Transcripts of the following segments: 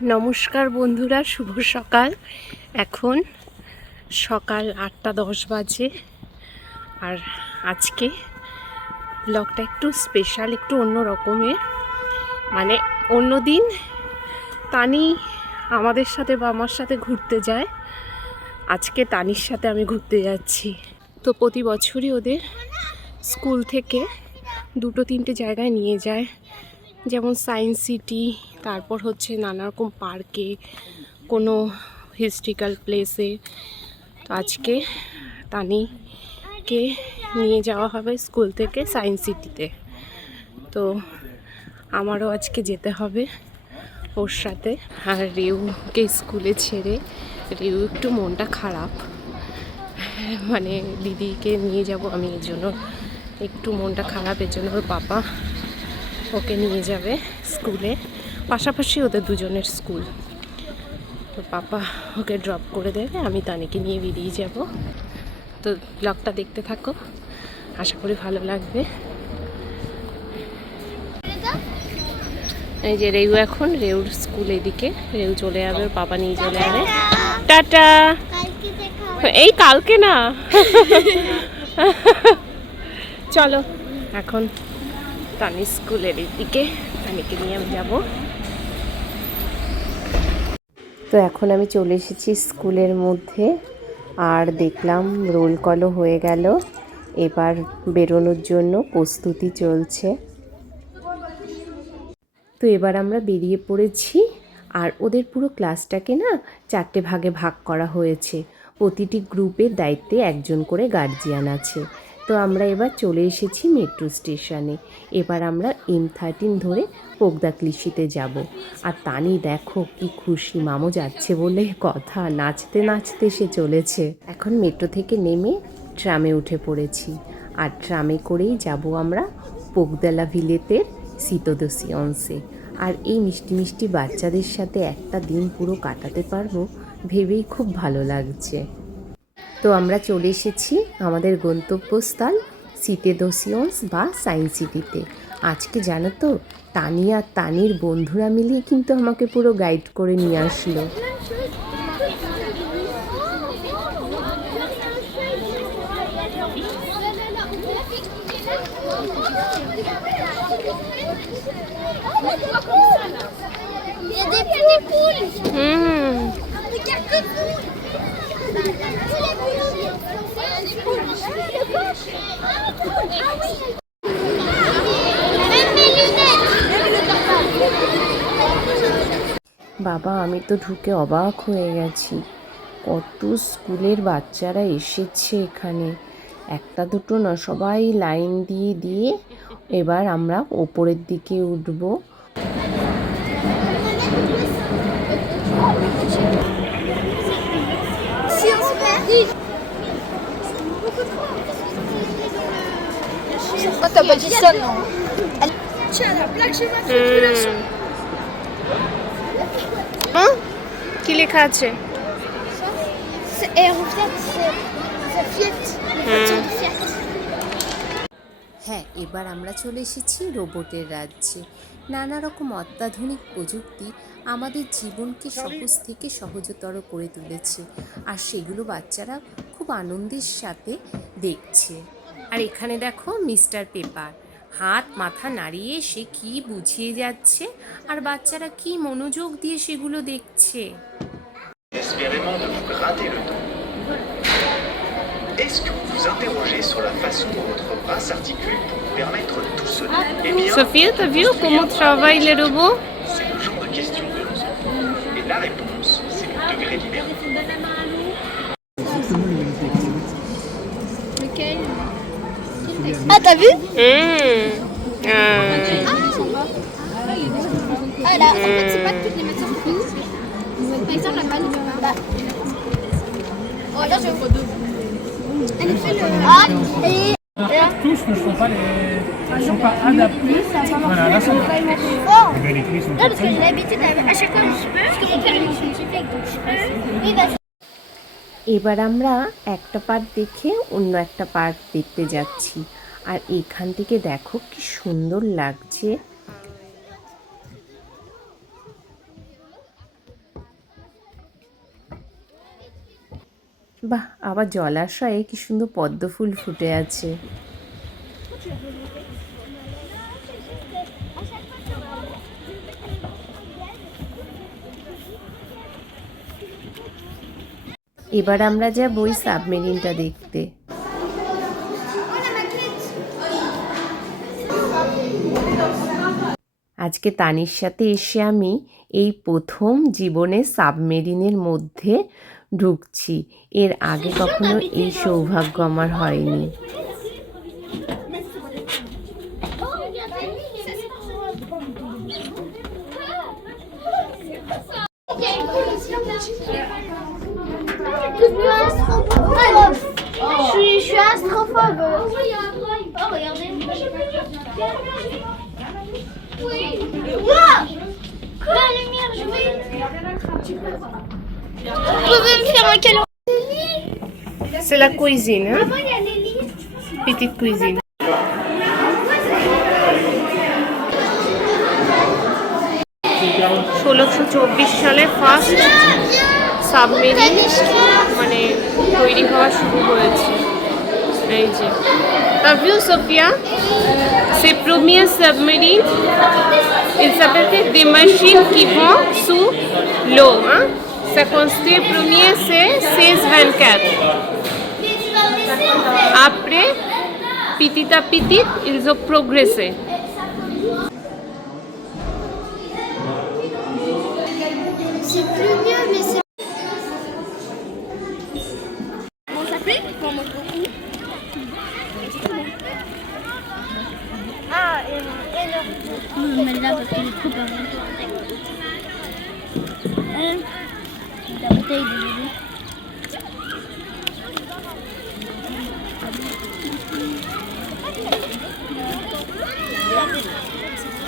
নমস্কার বন্ধুরা, শুভ সকাল। এখন সকাল আটটা দশ বাজে। আর আজকে ব্লগটা একটু স্পেশাল একটু অন্য রকমের। মানে অন্য দিন তানি আমাদের সাথে বা আমার সাথে ঘুরতে যায়। আজকে তানির সাথে আমি ঘুরতে যাচ্ছি। তো প্রতি বছরই ওদের স্কুল থেকে দুটো তিনটে জায়গায় নিয়ে যায়। যেমন সায়েন্স সিটি, তারপর হচ্ছে নানা রকম পার্কে, কোনো হিস্ট্রিক্যাল প্লেসে। তো আজকে তানিকে নিয়ে যাওয়া হবে স্কুল থেকে সায়েন্স সিটিতে। তো আমারও আজকে যেতে হবে ওর সাথে। আর রেউকে স্কুলে ছেড়ে, রেউ একটু মনটা খারাপ। মানে দিদিকে নিয়ে যাব আমি, এর জন্য একটু মনটা খারাপ, এর জন্য ওর পাপা ওকে নিয়ে যাবে স্কুলে। পাশাপাশি ওদের দুজনের স্কুল। তো পাপা ওকে ড্রপ করে দেবে, আমি তানিকে নিয়ে বেরিয়ে যাব। তো ব্লগটা দেখতে থাকো, আশা করি ভালো লাগবে। এই যে রেউ এখন, রেউর স্কুল এদিকে। রেউ চলে যাবে পাপা নিয়ে চলে যাবে। টাটা। এই কালকে না? চলো, এখন তানি স্কুলের দিকে তানিকে নিয়ে আমি যাব। তো এখন আমি চলে এসেছি স্কুলের মধ্যে, আর দেখলাম রোল কলও হয়ে গেল। এবার বেরোনোর জন্য প্রস্তুতি চলছে। তো এবার আমরা বেরিয়ে পড়েছি, আর ওদের পুরো ক্লাসটাকে না চারটে ভাগে ভাগ করা হয়েছে। প্রতিটি গ্রুপের দায়িত্বে একজন করে গার্জিয়ান আছে। তো আমরা এবার চলে এসেছি মেট্রো স্টেশনে। এবার আমরা এম থার্টিন ধরে পোগদাকলিশিতে যাব। আর তানি, দেখো কি খুশি, মামু যাচ্ছে বলে কথা। নাচতে নাচতে সে চলেছে। এখন মেট্রো থেকে নেমে ট্রামে উঠে পড়েছি। আর ট্রামে করেই যাব আমরা পোগদালা ভিলেতের অংশে। আর এই মিষ্টি মিষ্টি বাচ্চাদের সাথে একটা দিন পুরো কাটাতে পারব, ভেবেই খুব ভালো লাগছে। তো আমরা চলে এসেছি আমাদের গন্তব্যস্থল সিতেদোসিয়ন্স বা সায়েন্স সিটিতে আজকে জানো তো, তানি আর তানির বন্ধুরা মিলিয়ে কিন্তু আমাকে পুরো গাইড করে নিয়ে আসলো। বাবা আমি তো ঢুকে অবাক হয়ে গেছি। কত স্কুলের বাচ্চারা এসেছে এখানে। একটা দুটো না সবাই লাইন দিয়ে দিয়ে এবার আমরা ওপরের দিকে উঠবো. Oh, t'as কি লেখা আছে. হ্যাঁ এবার আমরা চলে এসেছি রোবটের রাজ্যে। নানা রকম অত্যাধুনিক প্রযুক্তি আমাদের জীবনকে সহজ থেকে সহজতর করে তুলেছে, আর সেগুলো বাচ্চারা খুব আনন্দের সাথে দেখছে। আর এখানে দেখো মিস্টার পেপার। হাত মাথা নাড়িয়ে সে কি বুঝিয়ে যাচ্ছে আর বাচ্চারা কি মনোযোগ দিয়ে সেগুলো দেখছে Eh Sofia, t'as vu comment travaille les robots c'est le genre de question que l'on se pose. Et la réponse, Ah, t'as vu হুম আহ, Ah là, en fait, c'est pas toutes les matières premières. Par exemple, la balle de Bah. Oh, là, je vois deux. Elle fait le. Ah, et. tous ne sont pas les ne sont pas adaptés. Voilà, là ça. Oh Eh ben, les clés sont Non, parce que j'ai l'habitude à, chaque fois que je peux. Parce que mon père il est scientifique, donc je peux. Oui, bah, এবার আমরা একটা part দেখে অন্য একটা part দেখতে যাচ্ছি আর এখান থেকে দেখো কি সুন্দর লাগছে। বাহ, আবার জলাশয়ে কি সুন্দর পদ্ম ফুল ফুটে আছে। এবার আমরা যাব ওই সাবমেরিনটা দেখতে। আজকে তানির সাথে এসে আমি এই প্রথম জীবনে সাবমেরিনের মধ্যে ঢুকছি এর আগে কখনো এই সৌভাগ্য আমার হয়নি Je suis, je suis astrophobe. Oh, regardez. Oui. Wow La lumière, je vais. Vous pouvez me faire un câlin C'est la cuisine, hein? Petite cuisine. ষোলোশো চব্বিশ সালে ফার্স্ট সাবমেরিন মানে তৈরি হওয়া শুরু হয়েছে এই যে T'as vu Sophia Ces premiers submarines, ils s'appellent des machines qui vont sous l'eau. Hein? Ça construit premier c'est 1624. Après, petit à petit, ils ont progressé.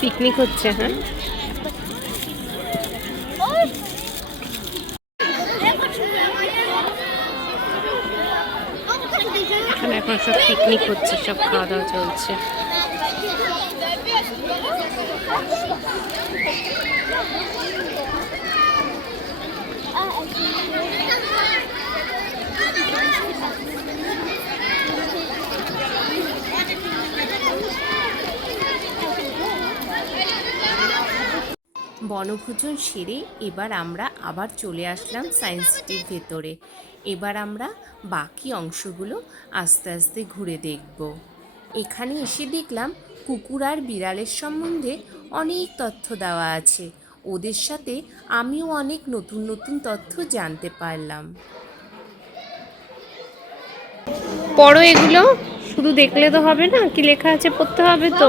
Picnic হচ্ছে হ্যাঁ? এখানে এখন সব পিকনিক হচ্ছে সব খাওয়া দাওয়া চলছে। বনভোজন সেরে এবার আমরা আবার চলে আসলাম সায়েন্স সিটির ভেতরে। এবার আমরা বাকি অংশগুলো আস্তে আস্তে ঘুরে দেখব। এখানে এসে দেখলাম কুকুর আর বিড়ালের সম্বন্ধে অনেক তথ্য দেওয়া আছে। ওদের সাথে আমিও অনেক নতুন নতুন তথ্য জানতে পারলাম। পড়ো এগুলো শুধু দেখলে তো হবে না কি লেখা আছে পড়তে হবে তো.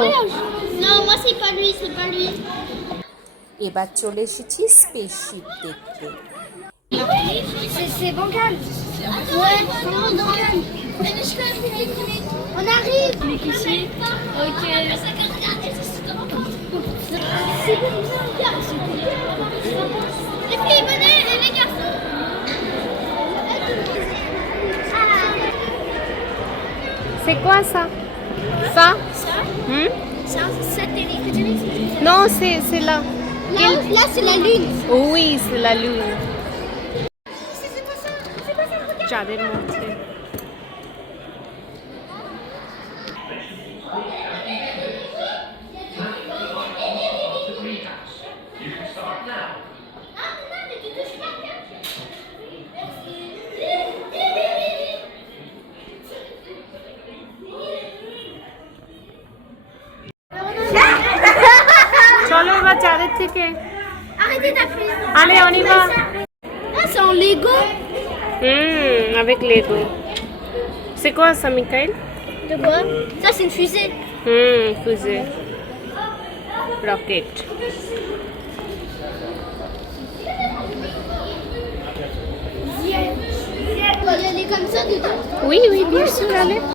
এবার চলে এসেছি স্পেসশিপ দেখতে. On C'est quoi ça? Ça Ça? C'est Non, c'est là. Là, c'est la lune. Oui, c'est la lune. C'est quoi ça ticket. Arrêtez d'appuyer. Allez, on y va. Ah, c'est en Lego? Mmh, avec Lego. C'est quoi ça, Michael? De quoi? Ça, c'est une fusée. Mmh, fusée. Rocket. Oui, oui, bien sûr, allez.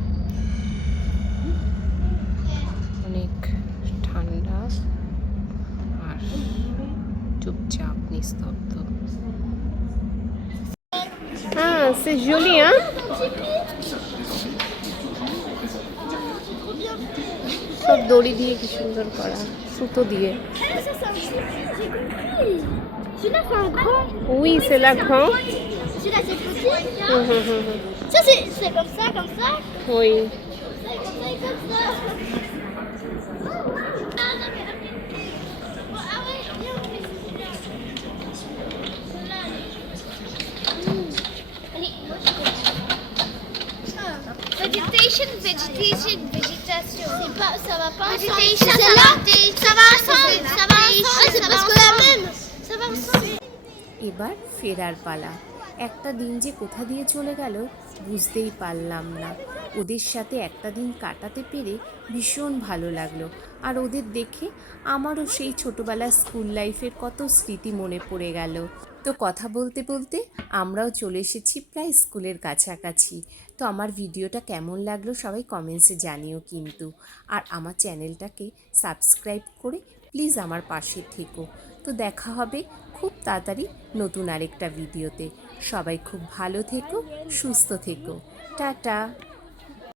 হ্যাঁ জলি হ্যাঁ সব দড়ি দিয়ে কি সুন্দর করা সুতো দিয়ে Ah, ça, c'est un chou. J'ai compris. Celui-là, c'est un grand. Oui, c'est la grande. Celui-là, c'est petit. Hum, hum, hum, hum. Ça, c'est c'est comme ça, comme ça. Oui. Comme ça, comme ça, et comme ça. Ah, non, mais après. Bon, ah ouais, viens, on fait celui-là. Celui-là, allez. Mmh. Allez, moi, je fais Ah. Vegetation, vegetation, végétation. C'est pas, ça va pas Végétation, ça va, ça va ensemble, ça va ensemble. c'est parce que la même. Ça va ensemble. এবার ফেরার পালা একটা দিন যে কোথা দিয়ে চলে গেল বুঝতেই পারলাম না ওদের সাথে একটা দিন কাটাতে পেরে ভীষণ ভালো লাগল আর ওদের দেখে আমারও সেই ছোটোবেলার স্কুল লাইফের কত স্মৃতি মনে পড়ে গেল। তো কথা বলতে বলতে আমরাও চলে এসেছি প্রায় স্কুলের কাছাকাছি। তো আমার ভিডিওটা কেমন লাগল সবাই কমেন্টসে জানিও কিন্তু। আর আমার চ্যানেলটাকে সাবস্ক্রাইব করে প্লিজ আমার পাশে থেকো। তো দেখা হবে খুব তাড়াতাড়ি নতুন আরেকটা ভিডিওতে। সবাই খুব ভালো থেকো, সুস্থ থেকো। টাটা!